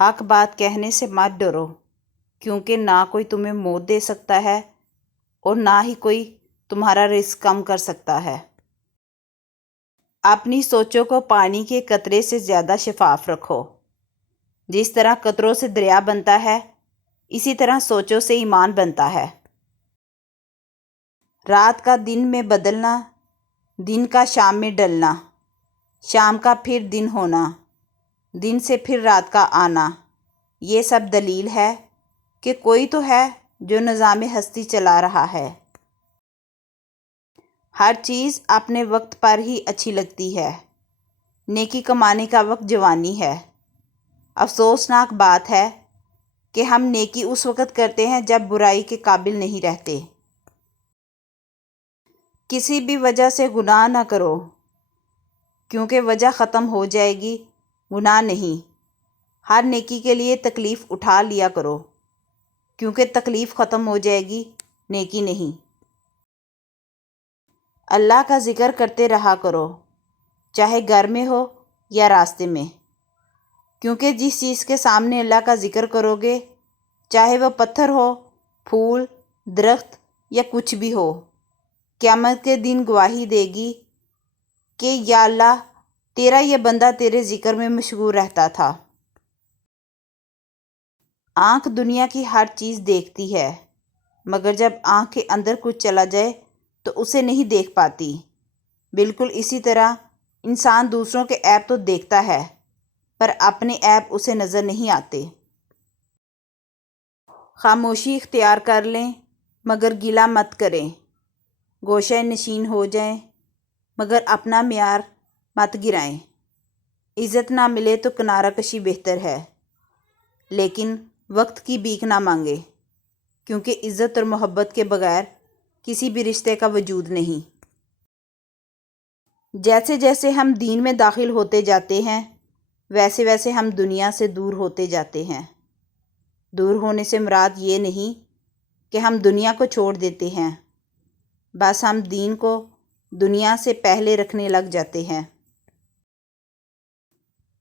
حق بات کہنے سے مت ڈرو، کیونکہ نہ کوئی تمہیں موت دے سکتا ہے اور نہ ہی کوئی تمہارا رزق کم کر سکتا ہے۔ اپنی سوچوں کو پانی کے قطرے سے زیادہ شفاف رکھو۔ جس طرح قطروں سے دریا بنتا ہے، اسی طرح سوچوں سے ایمان بنتا ہے۔ رات کا دن میں بدلنا، دن کا شام میں ڈلنا، شام کا پھر دن ہونا، دن سے پھر رات کا آنا، یہ سب دلیل ہے کہ کوئی تو ہے جو نظام ہستی چلا رہا ہے۔ ہر چیز اپنے وقت پر ہی اچھی لگتی ہے۔ نیکی کمانے کا وقت جوانی ہے۔ افسوسناک بات ہے کہ ہم نیکی اس وقت کرتے ہیں جب برائی کے قابل نہیں رہتے۔ کسی بھی وجہ سے گناہ نہ کرو، کیونکہ وجہ ختم ہو جائے گی، گناہ نہیں۔ ہر نیکی کے لیے تکلیف اٹھا لیا کرو، کیونکہ تکلیف ختم ہو جائے گی، نیکی نہیں۔ اللہ کا ذکر کرتے رہا کرو، چاہے گھر میں ہو یا راستے میں، کیونکہ جس چیز کے سامنے اللہ کا ذکر کرو گے، چاہے وہ پتھر ہو، پھول، درخت یا کچھ بھی ہو، قیامت کے دن گواہی دے گی کہ یا اللہ، تیرا یہ بندہ تیرے ذکر میں مشغول رہتا تھا۔ آنکھ دنیا کی ہر چیز دیکھتی ہے، مگر جب آنکھ کے اندر کچھ چلا جائے تو اسے نہیں دیکھ پاتی۔ بالکل اسی طرح انسان دوسروں کے عیب تو دیکھتا ہے، پر اپنے عیب اسے نظر نہیں آتے۔ خاموشی اختیار کر لیں مگر گلہ مت کریں، گوشہ نشین ہو جائیں مگر اپنا معیار مت گرائیں۔ عزت نہ ملے تو کنارہ کشی بہتر ہے، لیکن وقت کی بھیک نہ مانگے، کیونکہ عزت اور محبت کے بغیر کسی بھی رشتے کا وجود نہیں۔ جیسے جیسے ہم دین میں داخل ہوتے جاتے ہیں، ویسے ویسے ہم دنیا سے دور ہوتے جاتے ہیں۔ دور ہونے سے مراد یہ نہیں کہ ہم دنیا کو چھوڑ دیتے ہیں، بس ہم دین کو دنیا سے پہلے رکھنے لگ جاتے ہیں۔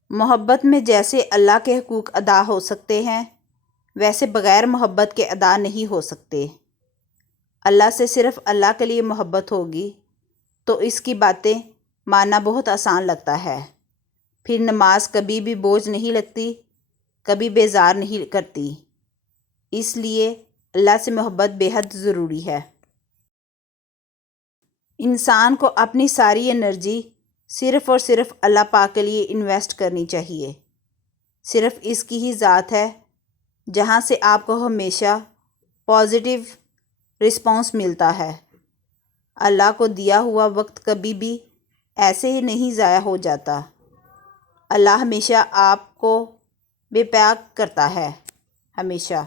محبت میں جیسے اللہ کے حقوق ادا ہو سکتے ہیں، ویسے بغیر محبت کے ادا نہیں ہو سکتے۔ اللہ سے صرف اللہ کے لیے محبت ہوگی تو اس کی باتیں ماننا بہت آسان لگتا ہے، پھر نماز کبھی بھی بوجھ نہیں لگتی، کبھی بیزار نہیں کرتی۔ اس لیے اللہ سے محبت بے حد ضروری ہے۔ انسان کو اپنی ساری انرجی صرف اور صرف اللہ پاک کے لیے انویسٹ کرنی چاہیے۔ صرف اس کی ہی ذات ہے جہاں سے آپ کو ہمیشہ پازیٹیو رسپانس ملتا ہے۔ اللہ کو دیا ہوا وقت کبھی بھی ایسے ہی نہیں ضائع ہو جاتا۔ اللہ ہمیشہ آپ کو بے پناہ کرتا ہے، ہمیشہ۔